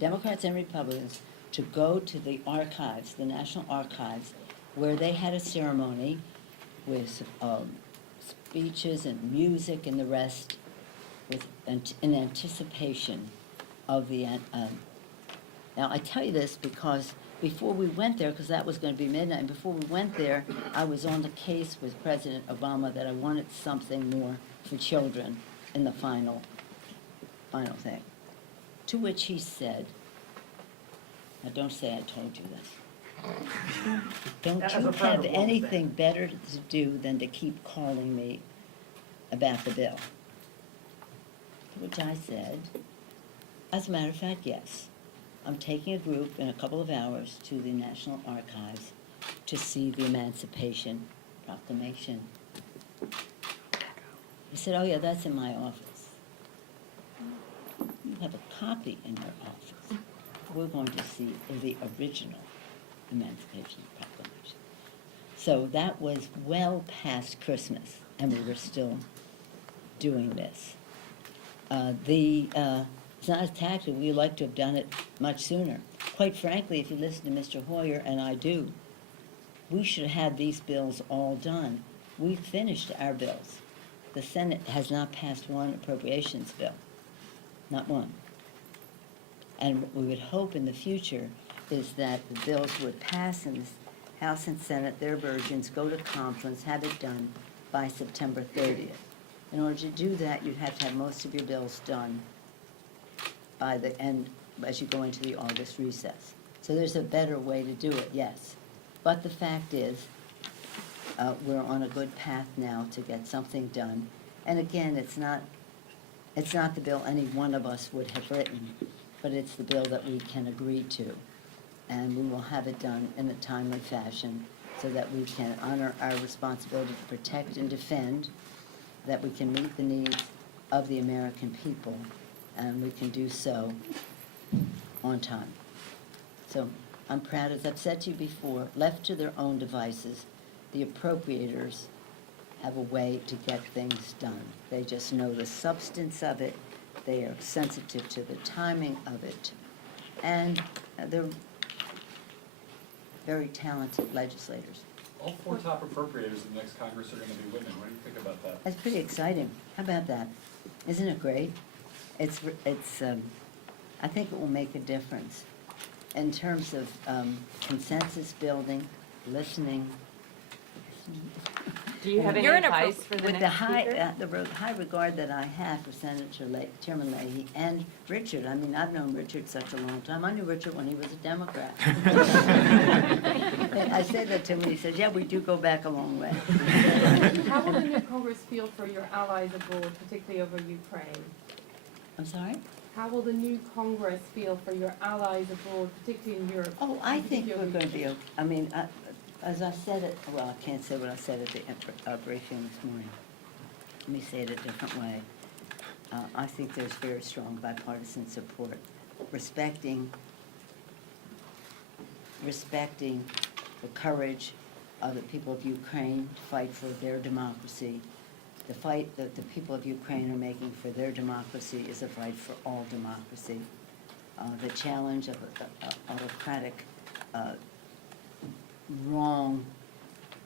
Democrats and Republicans to go to the archives, the National Archives, where they had a ceremony with speeches and music and the rest, in anticipation of the. Now I tell you this because before we went there, because that was going to be midnight, and before we went there, I was on the case with President Obama that I wanted something more for children in the final thing. To which he said, now don't say I told you this. Don't As a you friend have of long anything standing. better to do than to keep calling me about the bill? To which I said, as a matter of fact, yes. I'm taking a group in a couple of hours to the National Archives to see the Emancipation Proclamation. He said, oh yeah, that's in my office. You have a copy in your office. We're going to see the original Emancipation Proclamation. So that was well past Christmas, and we were still doing this. It's not a tactic. We'd like to have done it much sooner. Quite frankly, if you listen to Mr. Hoyer, and I do, we should have had these bills all done. We've finished our bills. The Senate has not passed one appropriations bill, not one. And what we would hope in the future is that the bills would pass in the House and Senate, their versions, go to conference, have it done by September 30th. In order to do that, you'd have to have most of your bills done by the end, as you go into the August recess. So there's a better way to do it, yes. But the fact is, we're on a good path now to get something done. And again, it's not the bill any one of us would have written, but it's the bill that we can agree to. And we will have it done in a timely fashion so that we can honor our responsibility to protect and defend, that we can meet the needs of the American people, and we can do so on time. So I'm proud, as I've said to you before, left to their own devices, the appropriators have a way to get things done. They just know the substance of it, they are sensitive to the timing of it, and they're very talented legislators. All four top appropriators in the next Congress are gonna be women. What do you think about that? That's pretty exciting. How about that? Isn't it great? I think it will make a difference in terms of consensus building, listening. Do you have any You're in advice for the With the next high, speaker? high regard that I have for Chairman Leahy and Richard. I mean, I've known Richard such a long time. I knew Richard when he was a Democrat. I said that to him, and he said, yeah, we do go back a long way. How will the new Congress feel for your allies abroad, particularly over Ukraine? I'm sorry? How will the new Congress feel for your allies abroad, particularly in Europe? Oh, I think we're going to be, I mean, as I said it, well, I can't say what I said at the briefing this morning. Let me say it a different way. I think there's very strong bipartisan support, respecting the courage of the people of Ukraine to fight for their democracy. The fight that the people of Ukraine are making for their democracy is a fight for all democracy. The challenge of autocratic, wrong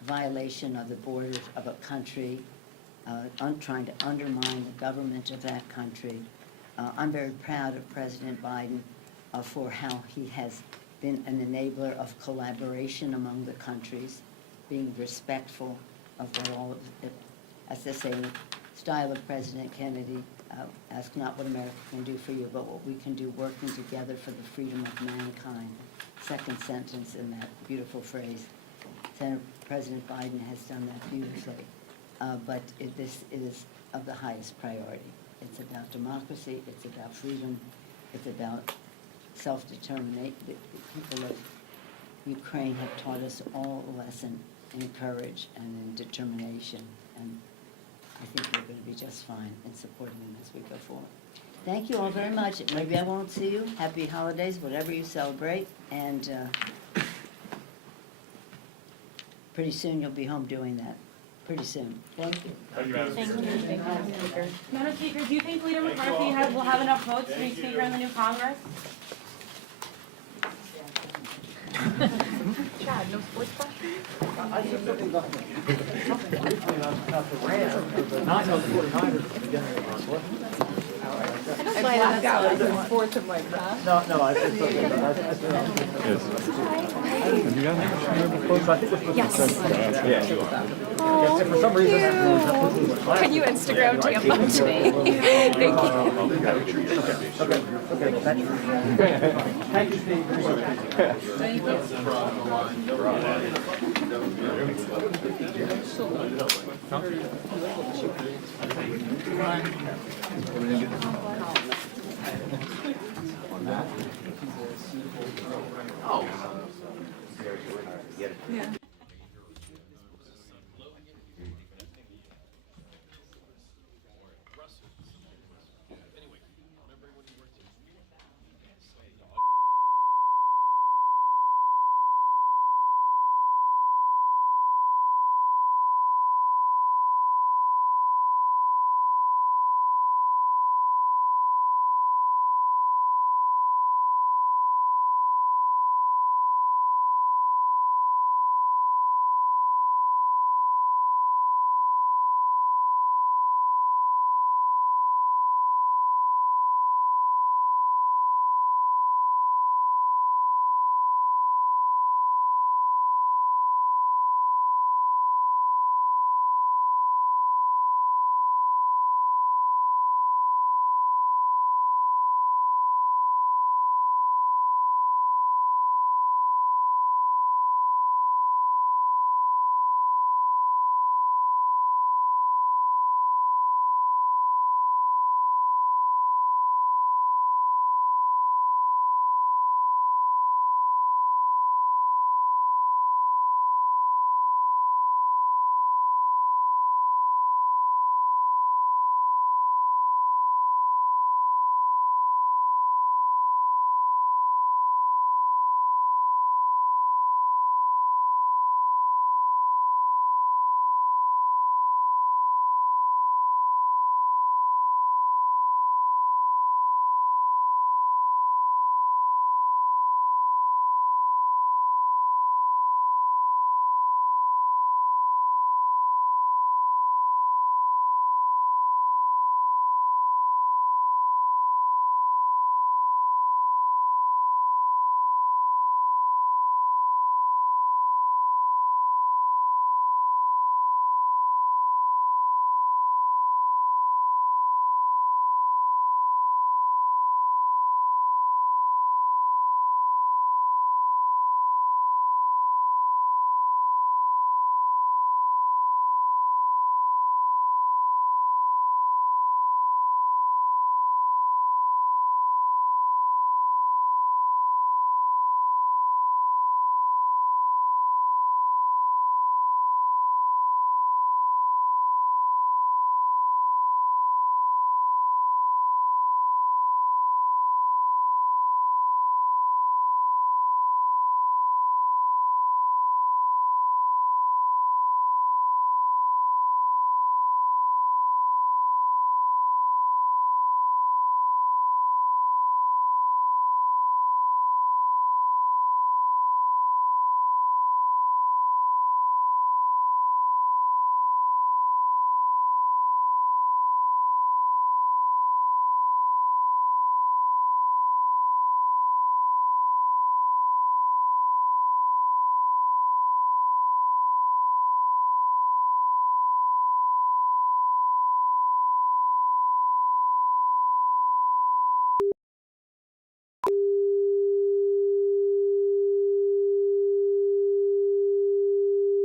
violation of the borders of a country trying to undermine the government of that country. I'm very proud of President Biden for how he has been an enabler of collaboration among the countries, being respectful of what all of it, as they say, in the style of President Kennedy, ask not what America can do for you, but what we can do working together for the freedom of mankind. Second sentence in that beautiful phrase. Senator President Biden has done that beautifully, but this is of the highest priority. It's about democracy, it's about freedom, it's about self-determination. The people of Ukraine have taught us all a lesson in courage and in determination, and I think we're going to be just fine in supporting them as we go forward. Thank you all very much. Maybe I won't see you. Happy holidays, whatever you celebrate, and pretty soon you'll be home doing that. Pretty soon. Thank you. Thank you, Madam Speaker. Madam Speaker, do you think Leader McCarthy will have enough votes to be Speaker in the new Congress? Chad, no sports questions? I just something about the Rams, the 49ers at the beginning of our book. I blacked out like in sports, I'm like, huh? No, it's okay. Have you gotten I think we're supposed to say. Yeah. Oh, For some reason, that can you Instagram tampon today? Thank you. Okay. Thank you, Steve. Thank you. Yeah.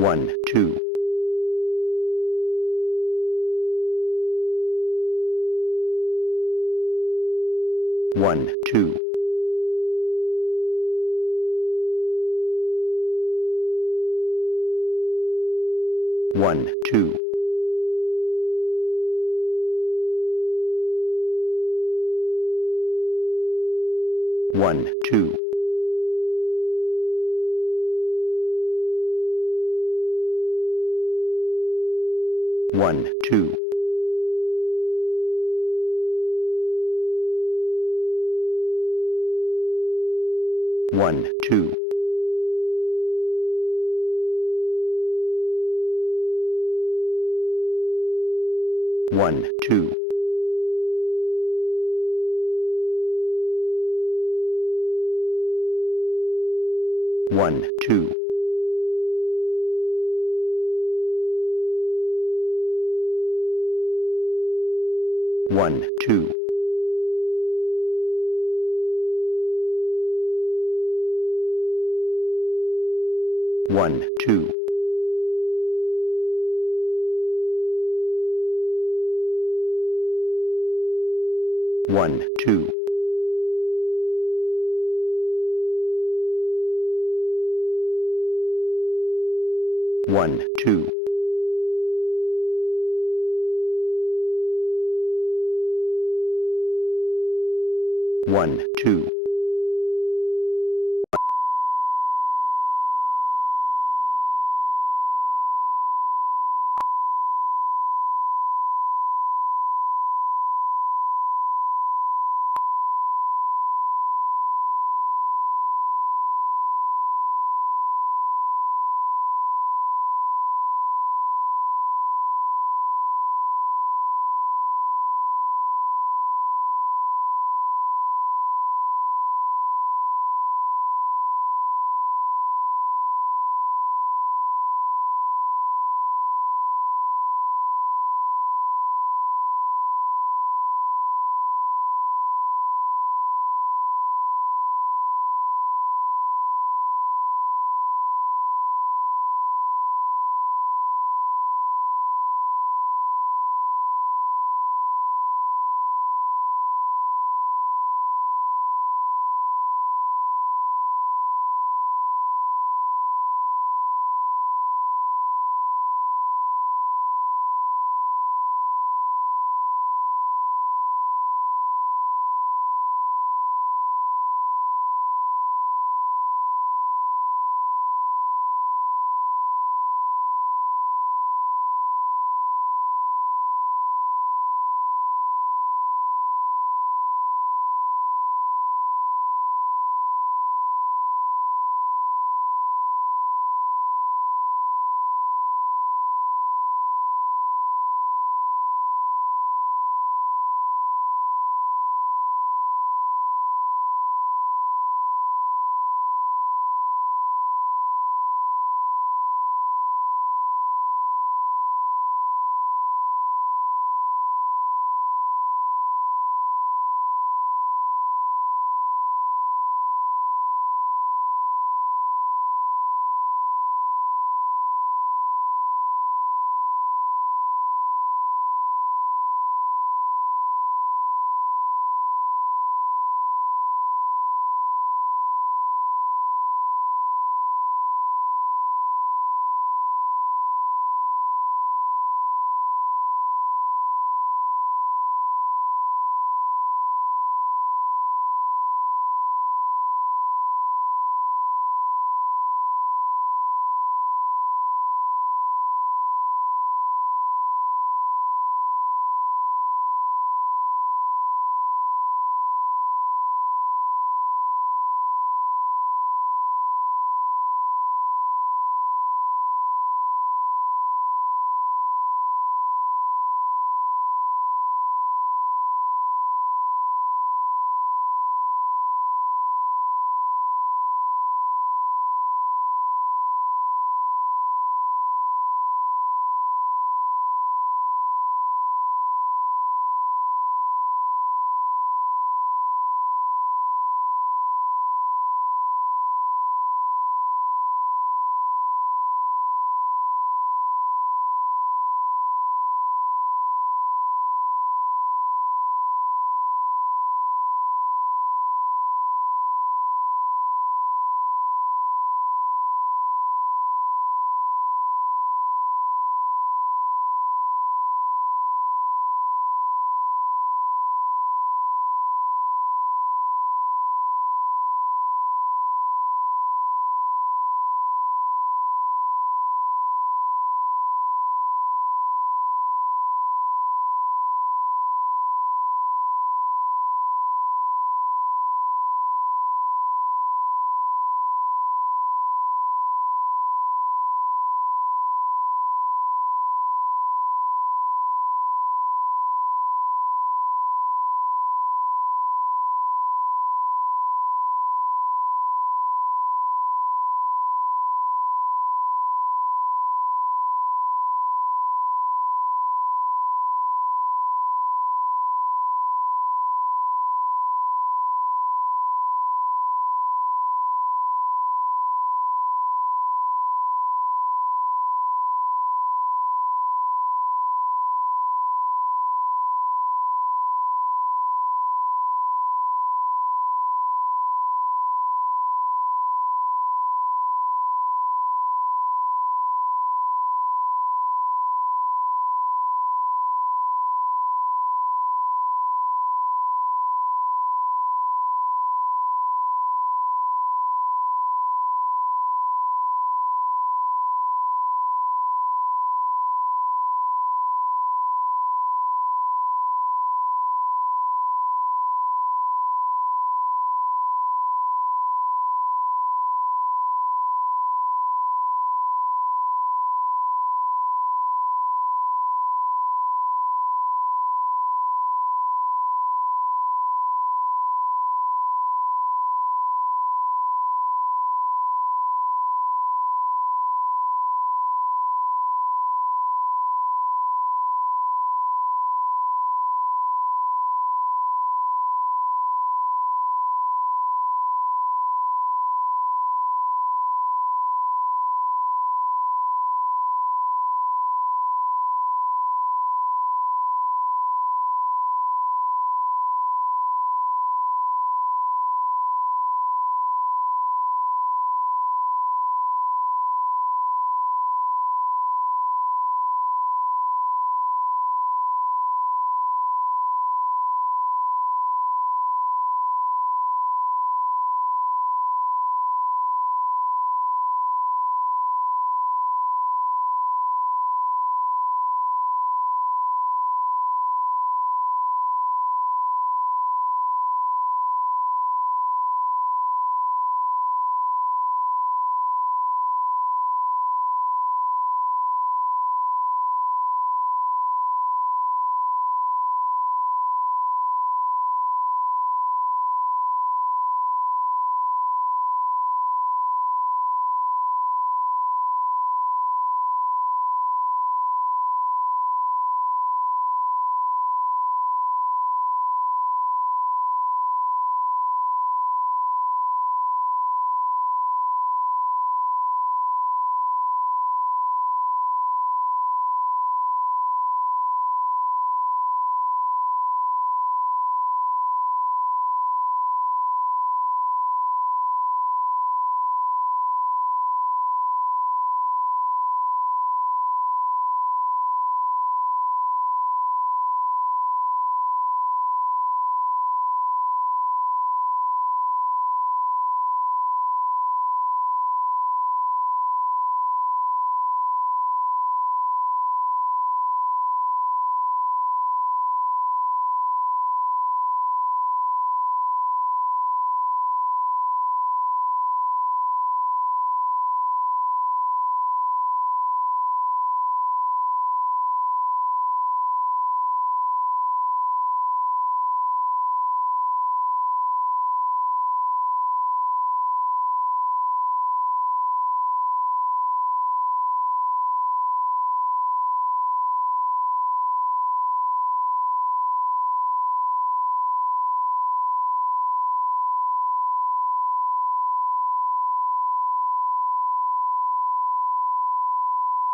1, 2. 1, 2. 1, 2. 1, 2. 1, 2. 1, 2. 1, 2. 1, 2. 1, 2. 1, 2. 1, 2. 1, 2. 1, 2.